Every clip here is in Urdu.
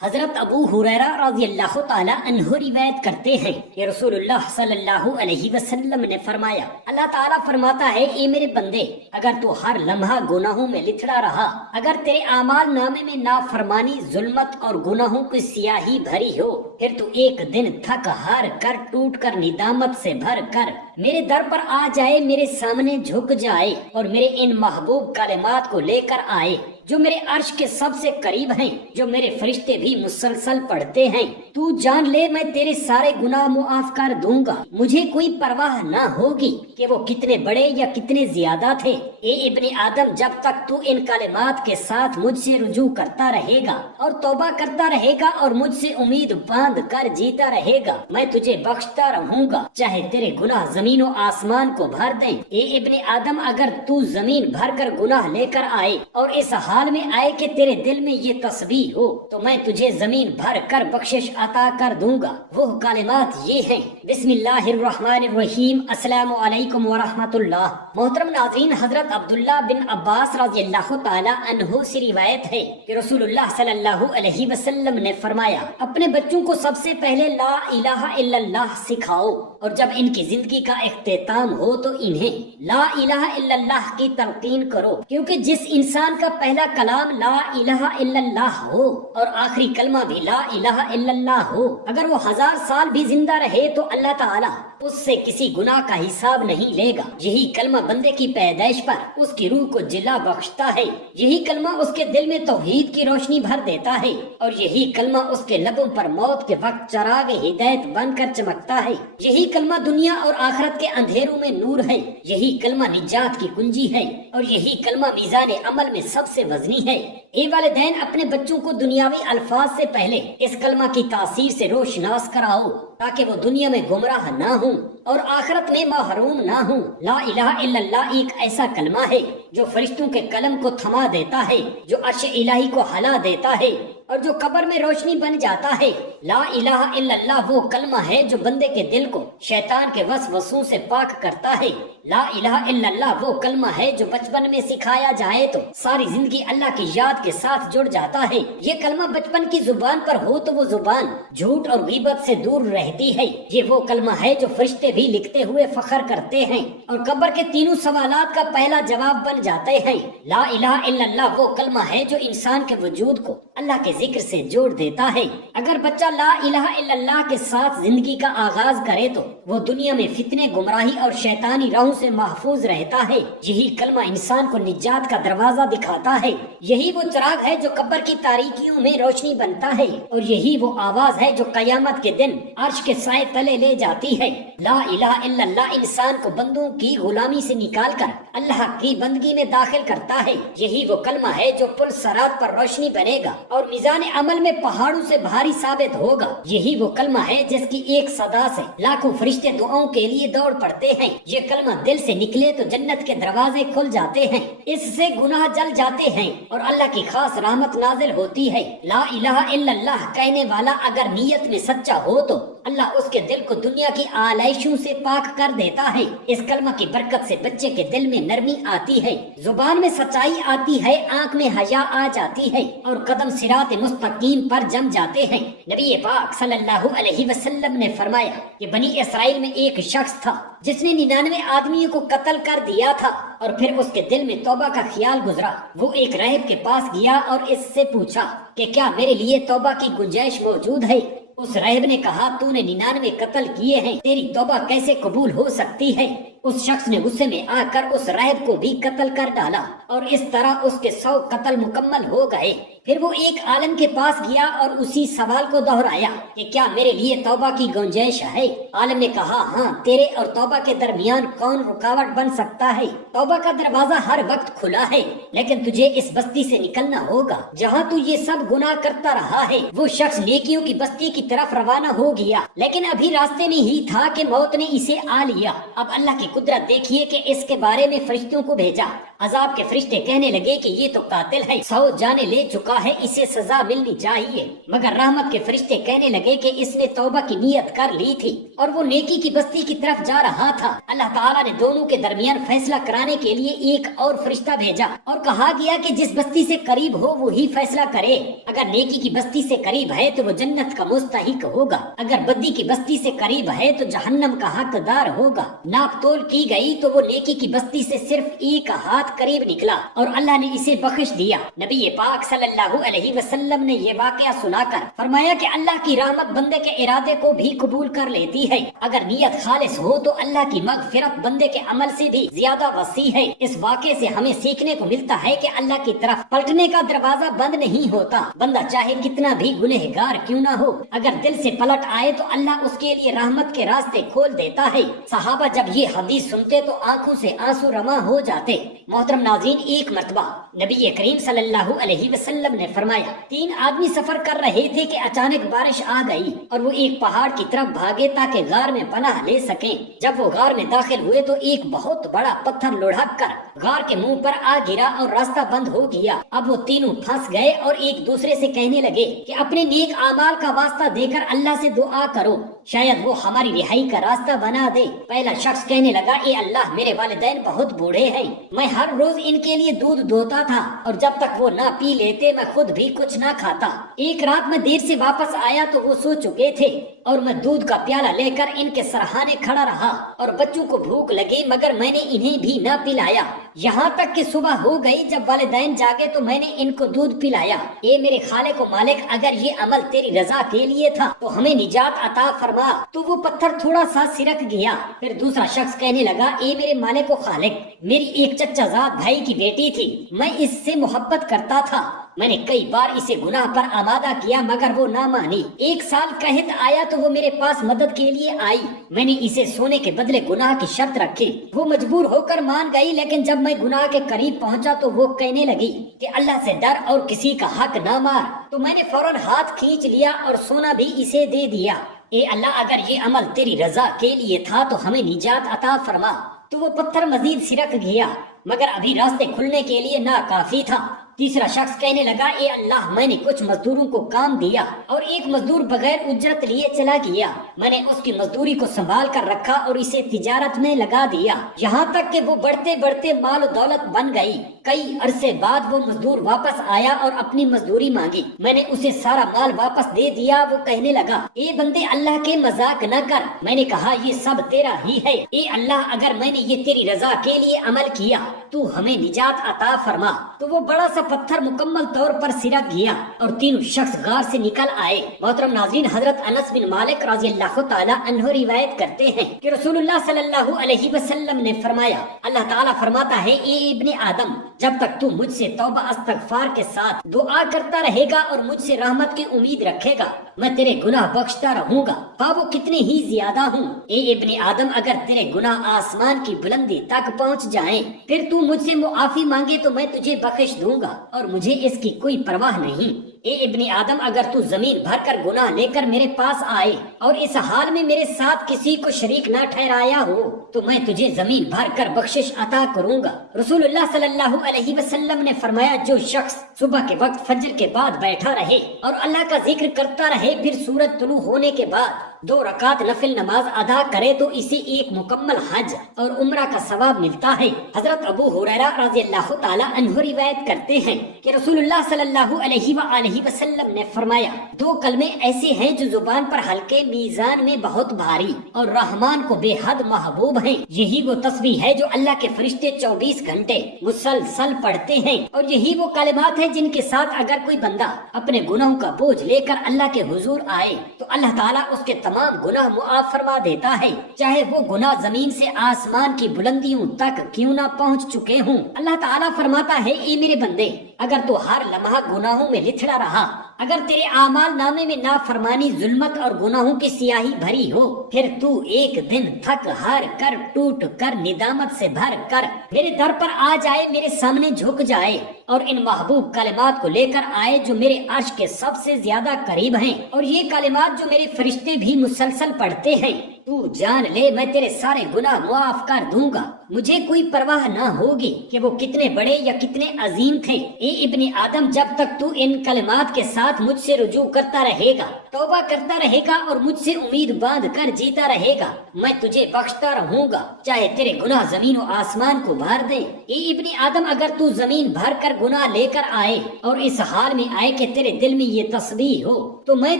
حضرت ابو ہریرہ رضی اللہ تعالی عنہ روایت کرتے ہیں کہ رسول اللہ صلی اللہ علیہ وسلم نے فرمایا، اللہ تعالیٰ فرماتا ہے، اے میرے بندے، اگر تو ہر لمحہ گناہوں میں لتڑا رہا، اگر تیرے اعمال نامے میں نافرمانی، ظلمت اور گناہوں کی سیاہی بھری ہو، پھر تو ایک دن تھک ہار کر، ٹوٹ کر، ندامت سے بھر کر میرے در پر آ جائے، میرے سامنے جھک جائے اور میرے ان محبوب کلمات کو لے کر آئے جو میرے عرش کے سب سے قریب ہیں، جو میرے فرشتے بھی مسلسل پڑھتے ہیں، تو جان لے میں تیرے سارے گناہ معاف کر دوں گا، مجھے کوئی پرواہ نہ ہوگی کہ وہ کتنے بڑے یا کتنے زیادہ تھے۔ اے ابن آدم، جب تک تو ان کلمات کے ساتھ مجھ سے رجوع کرتا رہے گا اور توبہ کرتا رہے گا اور مجھ سے امید باندھ کر جیتا رہے گا، میں تجھے بخشتا رہوں گا، چاہے تیرے گناہ زمین و آسمان کو بھر دیں۔ اے ابن آدم، اگر تو زمین بھر کر گناہ لے کر آئے اور اس حال میں آئے کہ تیرے دل میں یہ تسبیح ہو، تو میں تجھے زمین بھر کر بخشش عطا کر دوں گا۔ وہ کلمات یہ ہیں: بسم اللہ الرحمن الرحیم، السلام علیکم ورحمۃ اللہ۔ محترم ناظرین، حضرت عبداللہ بن عباس رضی اللہ تعالی عنہ سے روایت ہے کہ رسول اللہ صلی اللہ علیہ وسلم نے فرمایا، اپنے بچوں کو سب سے پہلے لا الہ الا اللہ سکھاؤ، اور جب ان کی زندگی کا اختتام ہو تو انہیں لا الہ الا اللہ کی تلقین کرو، کیونکہ جس انسان کا پہلا کلام لا الہ الا اللہ ہو اور آخری کلمہ بھی لا الہ الا اللہ ہو، اگر وہ 1000 سال بھی زندہ رہے تو اللہ تعالی اس سے کسی گناہ کا حساب نہیں لے گا۔ یہی کلمہ بندے کی پیدائش پر اس کی روح کو جلا بخشتا ہے، یہی کلمہ اس کے دل میں توحید کی روشنی بھر دیتا ہے، اور یہی کلمہ اس کے لبوں پر موت کے وقت چراغ ہدایت بن کر چمکتا ہے۔ یہی کلمہ دنیا اور آخرت کے اندھیروں میں نور ہے، یہی کلمہ نجات کی کنجی ہے، اور یہی کلمہ میزان عمل میں سب سے وزنی ہے۔ اے والدین، اپنے بچوں کو دنیاوی الفاظ سے پہلے اس کلمہ کی تاثیر سے روشناس کراؤ، تاکہ وہ دنیا میں گمراہ نہ ہوں اور آخرت میں محروم نہ ہوں۔ لا الہ الا اللہ ایک ایسا کلمہ ہے جو فرشتوں کے قلم کو تھما دیتا ہے، جو عرش الہی کو ہلا دیتا ہے اور جو قبر میں روشنی بن جاتا ہے۔ لا الہ الا اللہ وہ کلمہ ہے جو بندے کے دل کو شیطان کے وسوسوں سے پاک کرتا ہے۔ لا الہ الا اللہ وہ کلمہ ہے جو بچپن میں سکھایا جائے تو ساری زندگی اللہ کی یاد کے ساتھ جڑ جاتا ہے۔ یہ کلمہ بچپن کی زبان پر ہو تو وہ زبان جھوٹ اور غیبت سے دور رہتی ہے۔ یہ وہ کلمہ ہے جو فرشتے بھی لکھتے ہوئے فخر کرتے ہیں اور قبر کے تینوں سوالات کا پہلا جواب بن جاتے ہیں۔ لا الہ الا اللہ وہ کلمہ ہے جو انسان کے وجود کو اللہ کے ذکر سے جوڑ دیتا ہے۔ اگر بچہ لا الہ الا اللہ کے ساتھ زندگی کا آغاز کرے تو وہ دنیا میں فتنے، گمراہی اور شیطانی راہوں سے محفوظ رہتا ہے۔ یہی کلمہ انسان کو نجات کا دروازہ دکھاتا ہے، یہی وہ چراغ ہے جو قبر کی تاریکیوں میں روشنی بنتا ہے، اور یہی وہ آواز ہے جو قیامت کے دن عرش کے سائے تلے لے جاتی ہے۔ لا الہ الا اللہ انسان کو بندوں کی غلامی سے نکال کر اللہ کی بندگی میں داخل کرتا ہے۔ یہی وہ کلمہ ہے جو پل صراط پر روشنی بنے گا اور میزان عمل میں پہاڑوں سے بھاری ثابت ہوگا۔ یہی وہ کلمہ ہے جس کی ایک صدا سے لاکھوں فرشتے دعاؤں کے لیے دوڑ پڑتے ہیں۔ یہ کلمہ دل سے نکلے تو جنت کے دروازے کھل جاتے ہیں، اس سے گناہ جل جاتے ہیں اور اللہ کی خاص رحمت نازل ہوتی ہے۔ لا الہ الا اللہ کہنے والا اگر نیت میں سچا ہو تو اللہ اس کے دل کو دنیا کی آلائشوں سے پاک کر دیتا ہے۔ اس کلمہ کی برکت سے بچے کے دل میں نرمی آتی ہے، زبان میں سچائی آتی ہے، آنکھ میں حیا آ جاتی ہے اور قدم صراط مستقیم پر جم جاتے ہیں۔ نبی پاک صلی اللہ علیہ وسلم نے فرمایا کہ بنی اسرائیل میں ایک شخص تھا جس نے 99 آدمیوں کو قتل کر دیا تھا، اور پھر اس کے دل میں توبہ کا خیال گزرا۔ وہ ایک راہب کے پاس گیا اور اس سے پوچھا کہ کیا میرے لیے توبہ کی گنجائش موجود ہے؟ اس راہب نے کہا، تو نے 99 قتل کیے ہیں، تیری توبہ کیسے قبول ہو سکتی ہے؟ اس شخص نے غصے میں آ کر اس راہب کو بھی قتل کر ڈالا اور اس طرح اس کے 100 قتل مکمل ہو گئے۔ پھر وہ ایک عالم کے پاس گیا اور اسی سوال کو دہرایا کہ کیا میرے لیے توبہ کی گنجائش ہے؟ عالم نے کہا، ہاں، تیرے اور توبہ کے درمیان کون رکاوٹ بن سکتا ہے؟ توبہ کا دروازہ ہر وقت کھلا ہے، لیکن تجھے اس بستی سے نکلنا ہوگا جہاں تو یہ سب گناہ کرتا رہا ہے۔ وہ شخص نیکیوں کی بستی کی طرف روانہ ہو گیا، لیکن ابھی راستے میں ہی تھا کہ موت نے اسے آ لیا۔ اب اللہ کی قدرت دیکھیے کہ اس کے بارے میں فرشتوں کو بھیجا عذاب کے فرشتے کہنے لگے کہ یہ تو قاتل ہے، 100 جانیں لے چکا ہے، اسے سزا ملنی چاہیے۔ مگر رحمت کے فرشتے کہنے لگے کہ اس نے توبہ کی نیت کر لی تھی اور وہ نیکی کی بستی کی طرف جا رہا تھا۔ اللہ تعالیٰ نے دونوں کے درمیان فیصلہ کرانے کے لیے ایک اور فرشتہ بھیجا اور کہا گیا کہ جس بستی سے قریب ہو وہی فیصلہ کرے۔ اگر نیکی کی بستی سے قریب ہے تو وہ جنت کا مستحق ہوگا، اگر بدی کی بستی سے قریب ہے تو جہنم کا حقدار ہوگا۔ ناپ تول کی گئی تو وہ نیکی کی بستی سے صرف ایک ہاتھ قریب نکلا اور اللہ نے اسے بخش دیا۔ نبی پاک صلی اللہ علیہ وسلم نے یہ واقعہ سنا کر فرمایا کہ اللہ کی رحمت بندے کے ارادے کو بھی قبول کر لیتی ہے، اگر نیت خالص ہو تو اللہ کی مغفرت بندے کے عمل سے بھی زیادہ وسیع ہے۔ اس واقعے سے ہمیں سیکھنے کو ملتا ہے کہ اللہ کی طرف پلٹنے کا دروازہ بند نہیں ہوتا، بندہ چاہے کتنا بھی گنہگار کیوں نہ ہو، اگر دل سے پلٹ آئے تو اللہ اس کے لیے رحمت کے راستے کھول دیتا ہے۔ صحابہ جب یہ حدیث سنتے تو آنکھوں سے آنسو رواں ہو جاتے۔ محترم ناظرین، ایک مرتبہ نبی کریم صلی اللہ علیہ وسلم نے فرمایا 3 آدمی سفر کر رہے تھے کہ اچانک بارش آ گئی اور وہ ایک پہاڑ کی طرف بھاگے تاکہ غار میں پناہ لے سکیں۔ جب وہ غار میں داخل ہوئے تو ایک بہت بڑا پتھر لڑھک کر غار کے منہ پر آ گرا اور راستہ بند ہو گیا۔ اب وہ تینوں پھنس گئے اور ایک دوسرے سے کہنے لگے کہ اپنے نیک اعمال کا واسطہ دے کر اللہ سے دعا کرو، شاید وہ ہماری رہائی کا راستہ بنا دے۔ پہلا شخص کہنے لگا اے اللہ، میرے والدین بہت بوڑھے ہیں، میں ہر روز ان کے لیے دودھ دھوتا تھا اور جب تک وہ نہ پی لیتے میں خود بھی کچھ نہ کھاتا۔ ایک رات میں دیر سے واپس آیا تو وہ سو چکے تھے اور میں دودھ کا پیالہ لے کر ان کے سرہانے کھڑا رہا اور بچوں کو بھوک لگی مگر میں نے انہیں بھی نہ پلایا، یہاں تک کہ صبح ہو گئی۔ جب والدین جاگے تو میں نے ان کو دودھ پلایا۔ اے میرے خالق و مالک، اگر یہ عمل تیری رضا کے لیے تھا تو ہمیں نجات عطا فرما۔ تو وہ پتھر تھوڑا سا سرک گیا۔ پھر دوسرا شخص کہنے لگا اے میرے مالک و خالق، میری ایک چچا زاد بھائی کی بیٹی تھی، میں اس سے محبت کرتا تھا، میں نے کئی بار اسے گناہ پر آمادہ کیا مگر وہ نہ مانی۔ 1 سال قحط آیا تو وہ میرے پاس مدد کے لیے آئی، میں نے اسے سونے کے بدلے گناہ کی شرط رکھی، وہ مجبور ہو کر مان گئی، لیکن جب میں گناہ کے قریب پہنچا تو وہ کہنے لگی کہ اللہ سے ڈر اور کسی کا حق نہ مار، تو میں نے فوراً ہاتھ کھینچ لیا اور سونا بھی اسے دے دیا۔ اے اللہ، اگر یہ عمل تیری رضا کے لیے تھا تو ہمیں نجات عطا فرما۔ تو وہ پتھر مزید سرک گیا مگر ابھی راستے کھلنے کے لیے ناکافی تھا۔ تیسرا شخص کہنے لگا اے اللہ، میں نے کچھ مزدوروں کو کام دیا اور ایک مزدور بغیر اجرت لیے چلا گیا، میں نے اس کی مزدوری کو سنبھال کر رکھا اور اسے تجارت میں لگا دیا، یہاں تک کہ وہ بڑھتے بڑھتے مال و دولت بن گئی۔ کئی عرصے بعد وہ مزدور واپس آیا اور اپنی مزدوری مانگی، میں نے اسے سارا مال واپس دے دیا۔ وہ کہنے لگا اے بندے، اللہ کے مذاق نہ کر، میں نے کہا یہ سب تیرا ہی ہے، اے اللہ اگر میں نے یہ تیری رضا کے لیے عمل کیا تو ہمیں نجات عطا فرما۔ تو وہ بڑا سا پتھر مکمل طور پر سرک گیا اور تینوں شخص غار سے نکل آئے۔ محترم ناظرین، حضرت انس بن مالک رضی اللہ تعالی عنہ روایت کرتے ہیں کہ رسول اللہ صلی اللہ علیہ وسلم نے فرمایا، اللہ تعالیٰ فرماتا ہے اے ابن آدم، جب تک تو مجھ سے توبہ استغفار کے ساتھ دعا کرتا رہے گا اور مجھ سے رحمت کی امید رکھے گا، میں تیرے گناہ بخشتا رہوں گا، خواہ وہ کتنے ہی زیادہ ہوں۔ اے ابن آدم، اگر تیرے گناہ آسمان کی بلندی تک پہنچ جائیں پھر تو مجھ سے معافی مانگے تو میں تجھے بخش دوں گا اور مجھے اس کی کوئی پرواہ نہیں۔ اے ابن آدم، اگر تو زمین بھر کر گناہ لے کر میرے پاس آئے اور اس حال میں میرے ساتھ کسی کو شریک نہ ٹھہرایا ہو تو میں تجھے زمین بھر کر بخشش عطا کروں گا۔ رسول اللہ صلی اللہ علیہ وسلم نے فرمایا، جو شخص صبح کے وقت فجر کے بعد بیٹھا رہے اور اللہ کا ذکر کرتا رہے، پھر سورج طلوع ہونے کے بعد 2 رکعت نفل نماز ادا کرے تو اسے ایک مکمل حج اور عمرہ کا ثواب ملتا ہے۔ حضرت ابو ہریرہ رضی اللہ تعالی عنہ روایت کرتے ہیں کہ رسول اللہ صلی اللہ علیہ وآلہ وسلم نے فرمایا، 2 کلمے ایسے ہیں جو زبان پر ہلکے، میزان میں بہت بھاری اور رحمان کو بے حد محبوب ہیں۔ یہی وہ تسبیح ہے جو اللہ کے فرشتے 24 گھنٹے مسلسل پڑھتے ہیں، اور یہی وہ کلمات ہیں جن کے ساتھ اگر کوئی بندہ اپنے گناہوں کا بوجھ لے کر اللہ کے حضور آئے تو اللہ تعالیٰ اس کے تمام گناہ معاف فرما دیتا ہے، چاہے وہ گناہ زمین سے آسمان کی بلندیوں تک کیوں نہ پہنچ چکے ہوں۔ اللہ تعالیٰ فرماتا ہے، اے میرے بندے، اگر تو ہر لمحہ گناہوں میں لتھڑا رہا، اگر تیرے اعمال نامے میں نافرمانی، ظلمت اور گناہوں کی سیاہی بھری ہو، پھر تو ایک دن تھک ہار کر، ٹوٹ کر، ندامت سے بھر کر میرے در پر آ جائے، میرے سامنے جھک جائے اور ان محبوب کلمات کو لے کر آئے جو میرے عرش کے سب سے زیادہ قریب ہیں، اور یہ کلمات جو میرے فرشتے بھی مسلسل پڑھتے ہیں، تو جان لے میں تیرے سارے گناہ معاف کر دوں گا مجھے کوئی پرواہ نہ ہوگی کہ وہ کتنے بڑے یا کتنے عظیم تھے۔ اے ابن آدم، جب تک تو ان کلمات کے ساتھ مجھ سے رجوع کرتا رہے گا، توبہ کرتا رہے گا اور مجھ سے امید باندھ کر جیتا رہے گا، میں تجھے بخشتا رہوں گا، چاہے تیرے گناہ زمین و آسمان کو بھر دیں۔ اے ابن آدم، اگر تو زمین بھر کر گناہ لے کر آئے اور اس حال میں آئے کہ تیرے دل میں یہ تسبیح ہو، تو میں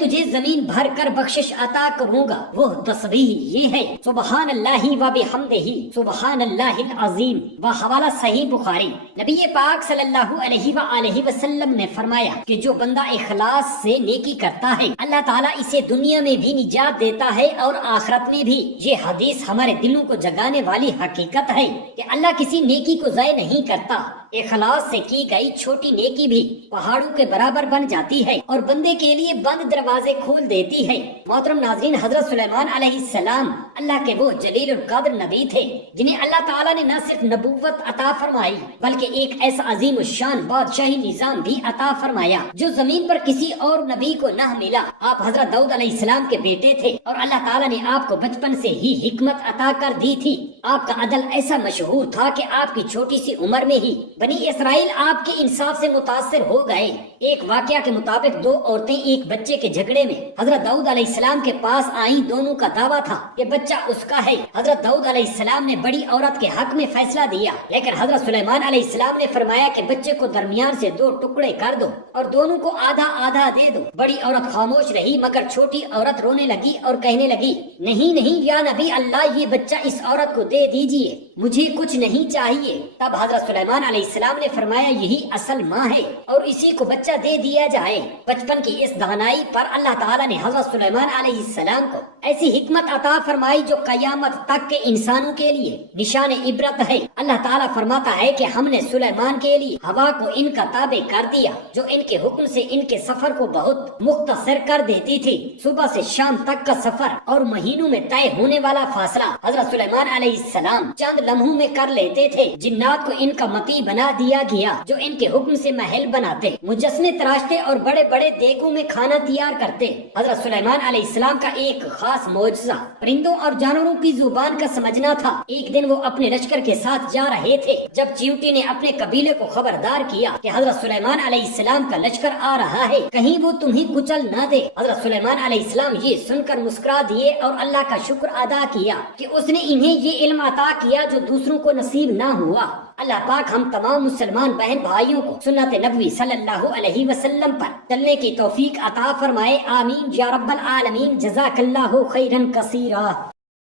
تجھے زمین بھر کر بخشش عطا کروں گا۔ وہ تسبیح یہ ہے، سبحان اللہ و بحمدہ سبحان اللہ العظیم۔ حوالہ صحیح بخاری۔ نبی پاک صلی اللہ علیہ وآلہ وسلم نے فرمایا کہ جو بندہ اخلاص سے نیکی کرتا ہے، اللہ تعالیٰ اسے دنیا میں بھی نجات دیتا ہے اور آخرت میں بھی۔ یہ حدیث ہمارے دلوں کو جگانے والی حقیقت ہے کہ اللہ کسی نیکی کو ضائع نہیں کرتا۔ اخلاص سے کی گئی چھوٹی نیکی بھی پہاڑوں کے برابر بن جاتی ہے اور بندے کے لیے بند دروازے کھول دیتی ہے۔ محترم ناظرین، حضرت سلیمان علیہ السلام اللہ کے وہ جلیل القدر نبی تھے جنہیں اللہ تعالیٰ نے نہ صرف نبوت عطا فرمائی بلکہ ایک ایسا عظیم الشان بادشاہی نظام بھی عطا فرمایا جو زمین پر کسی اور نبی کو نہ ملا۔ آپ حضرت داؤد علیہ السلام کے بیٹے تھے اور اللہ تعالیٰ نے آپ کو بچپن سے ہی حکمت عطا کر دی تھی۔ آپ کا عدل ایسا مشہور تھا کہ آپ کی چھوٹی سی عمر میں ہی بنی اسرائیل آپ کے انصاف سے متاثر ہو گئے۔ ایک واقعہ کے مطابق دو عورتیں ایک بچے کے جھگڑے میں حضرت داؤد علیہ السلام کے پاس آئیں۔ دونوں کا دعویٰ تھا کہ بچہ اس کا ہے۔ حضرت داؤد علیہ السلام نے بڑی عورت کے حق میں فیصلہ دیا، لیکن حضرت سلیمان علیہ السلام نے فرمایا کہ بچے کو درمیان سے دو ٹکڑے کر دو اور دونوں کو آدھا آدھا دے دو۔ بڑی عورت خاموش رہی مگر چھوٹی عورت رونے لگی اور کہنے لگی، نہیں نہیں یا نبی اللہ، یہ بچہ اس عورت کو دے دیجئے، مجھے کچھ نہیں چاہیے۔ تب حضرت سلیمان علیہ السلام نے فرمایا، یہی اصل ماں ہے اور اسی کو بچہ دے دیا جائے۔ بچپن کی اس دانائی پر اللہ تعالیٰ نے حضرت سلیمان علیہ السلام کو ایسی حکمت عطا فرمائی جو قیامت تک کے انسانوں کے لیے نشان عبرت ہے۔ اللہ تعالیٰ فرماتا ہے کہ ہم نے سلیمان کے لیے ہوا کو ان کا تابع کر دیا جو ان کے حکم سے ان کے سفر کو بہت مختصر کر دیتی تھی۔ صبح سے شام تک کا سفر اور مہینوں میں طے ہونے والا فاصلہ حضرت سلیمان علیہ السلام چند لمحوں میں کر لیتے تھے۔ جنات کو ان کا مطیع بنا دیا گیا جو ان کے حکم سے محل بناتے، مجسمے تراشتے اور بڑے بڑے دیگوں میں کھانا تیار کرتے۔ حضرت سلیمان علیہ السلام کا ایک خاص معجزہ پرندوں اور جانوروں کی زبان کا سمجھنا تھا۔ ایک دن وہ اپنے لشکر کے ساتھ جا رہے تھے جب چیونٹی نے اپنے قبیلے کو خبردار کیا کہ حضرت سلیمان علیہ السلام کا لشکر آ رہا ہے، کہیں وہ تمہیں کچل نہ دے۔ حضرت سلیمان علیہ السلام یہ سن کر مسکرا دیے اور اللہ کا شکر ادا کیا کہ اس نے انہیں یہ علم عطا کیا جو دوسروں کو نصیب نہ ہوا۔ اللہ پاک ہم تمام مسلمان بہن بھائیوں کو سنت نبوی صلی اللہ علیہ وسلم پر چلنے کی توفیق عطا فرمائے، آمین یا رب العالمین۔ جزاک اللہ خیرا کثیرا۔